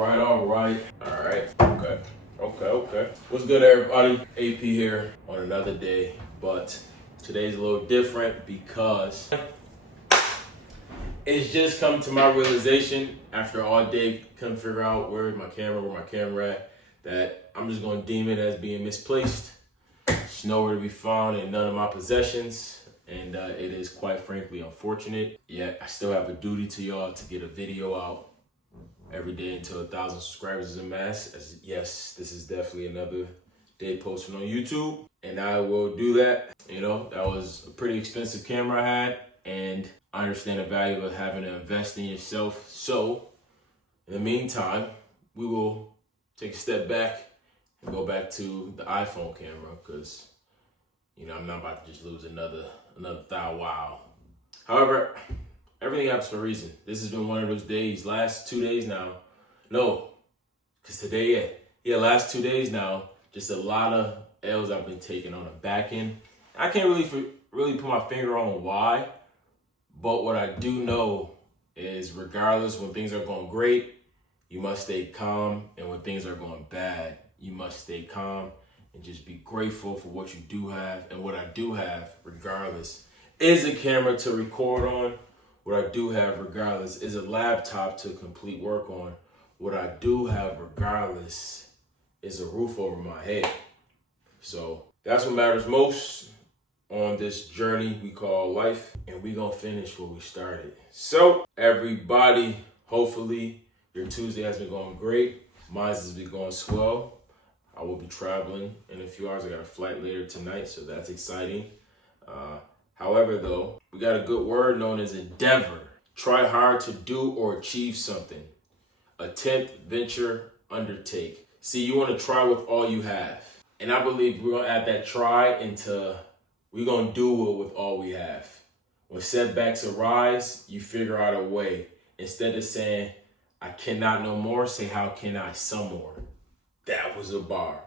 Okay. What's good, everybody? AP here on another day, but today's a little different because it's just come to my realization after all day couldn't figure out where my camera at, that I'm just going to deem it as being misplaced. It's nowhere to be found in none of my possessions, and it is quite frankly unfortunate. Yet I still have a duty to y'all to get a video out every day until 1,000 subscribers is amassed. As yes, this is definitely another day posting on YouTube, and I will do that. You know, that was a pretty expensive camera I had, and I understand the value of having to invest in yourself. So in the meantime, we will take a step back and go back to the iPhone camera, because you know I'm not about to just lose another thou wow. However, everything happens for a reason. This has been one of those days, last 2 days now. No, because today, last 2 days now, just a lot of L's I've been taking on the back end. I can't really put my finger on why, but what I do know is regardless, when things are going great, you must stay calm. And when things are going bad, you must stay calm and just be grateful for what you do have. And what I do have, regardless, is a camera to record on. What I do have, regardless, is a laptop to complete work on. What I do have, regardless, is a roof over my head. So that's what matters most on this journey we call life. And we gonna finish where we started. So everybody, hopefully your Tuesday has been going great. Mine has been going swell. I will be traveling in a few hours. I got a flight later tonight, so that's exciting. However, though, we got a good word known as endeavor. Try hard to do or achieve something. Attempt, venture, undertake. See, you want to try with all you have. And I believe we're going to add that try into we're going to do it with all we have. When setbacks arise, you figure out a way. Instead of saying, I cannot no more, say, how can I some more? That was a bar.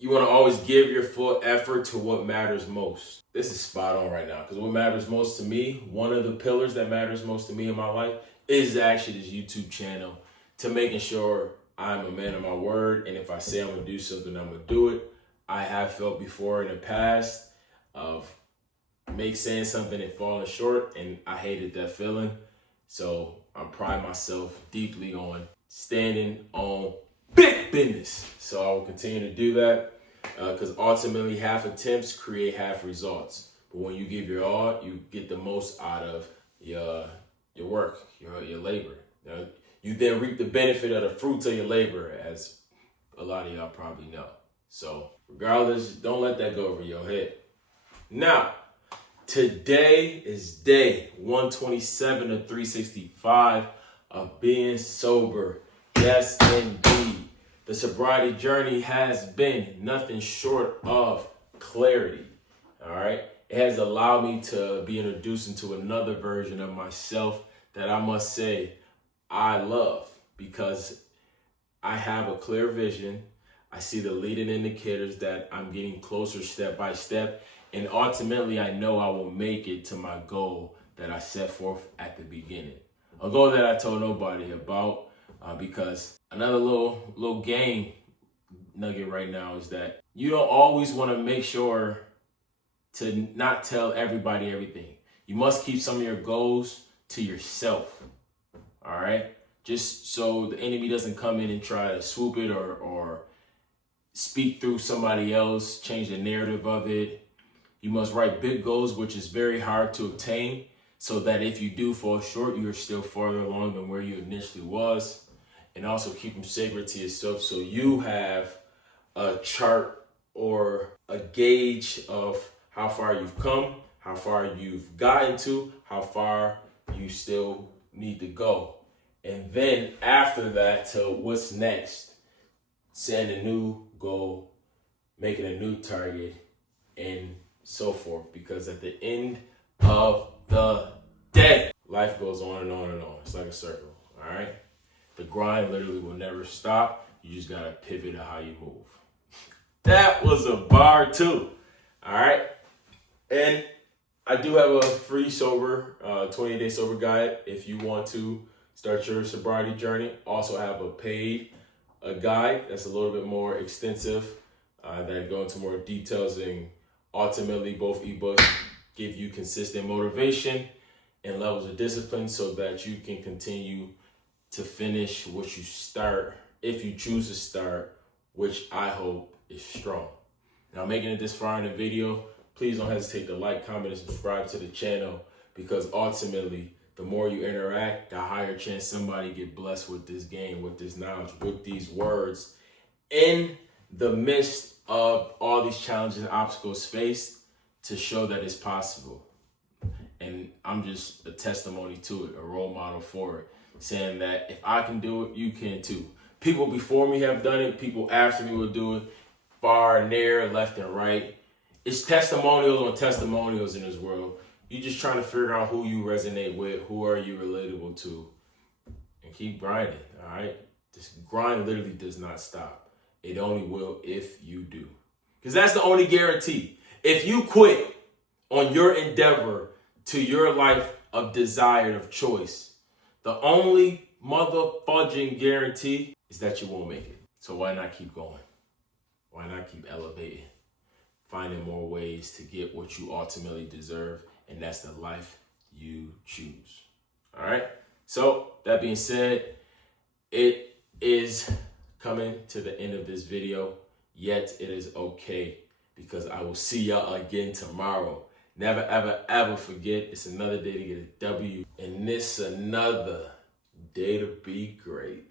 You want to always give your full effort to what matters most. This is spot on right now, because what matters most to me, one of the pillars that matters most to me in my life is actually this YouTube channel, to making sure I'm a man of my word. And if I say I'm going to do something, I'm going to do it. I have felt before in the past of saying something and falling short, and I hated that feeling. So I pride myself deeply on standing on big business. So I will continue to do that, because ultimately half attempts create half results. But when you give your all, you get the most out of your work, your labor. You then reap the benefit of the fruits of your labor, as a lot of y'all probably know. So regardless, don't let that go over your head. Now, today is day 127 of 365 of being sober. Yes, indeed. The sobriety journey has been nothing short of clarity. All right. It has allowed me to be introduced into another version of myself that I must say I love, because I have a clear vision. I see the leading indicators that I'm getting closer step by step. And ultimately, I know I will make it to my goal that I set forth at the beginning. A goal that I told nobody about. Because another little game nugget right now is that you don't always want to make sure to not tell everybody everything. You must keep some of your goals to yourself. All right? Just so the enemy doesn't come in and try to swoop it or speak through somebody else, change the narrative of it. You must write big goals, which is very hard to obtain, so that if you do fall short, you're still farther along than where you initially was. And also keep them sacred to yourself, so you have a chart or a gauge of how far you've come, how far you've gotten to, how far you still need to go. And then after that, to what's next, setting a new goal, making a new target, and so forth. Because at the end of the day, life goes on and on and on. It's like a circle, all right? The grind literally will never stop. You just got to pivot to how you move. That was a bar too. All right. And I do have a free sober, 28-day sober guide if you want to start your sobriety journey. Also have a guide that's a little bit more extensive that go into more details, and ultimately both ebooks give you consistent motivation and levels of discipline so that you can continue to finish what you start, if you choose to start, which I hope is strong. Now, making it this far in the video, please don't hesitate to like, comment, and subscribe to the channel, because ultimately, the more you interact, the higher chance somebody get blessed with this game, with this knowledge, with these words, in the midst of all these challenges and obstacles faced, to show that it's possible. And I'm just a testimony to it, a role model for it, saying that if I can do it, you can too. People before me have done it. People after me will do it, far and near, left and right. It's testimonials on testimonials in this world. You're just trying to figure out who you resonate with, who are you relatable to, and keep grinding, all right? This grind literally does not stop. It only will if you do. Because that's the only guarantee. If you quit on your endeavor to your life of desire, of choice, the only motherfudging guarantee is that you won't make it. So why not keep going? Why not keep elevating? Finding more ways to get what you ultimately deserve, and that's the life you choose. All right? So, that being said, it is coming to the end of this video, yet it is okay, because I will see y'all again tomorrow. Never, ever, ever forget, it's another day to get a W, and this another day to be great.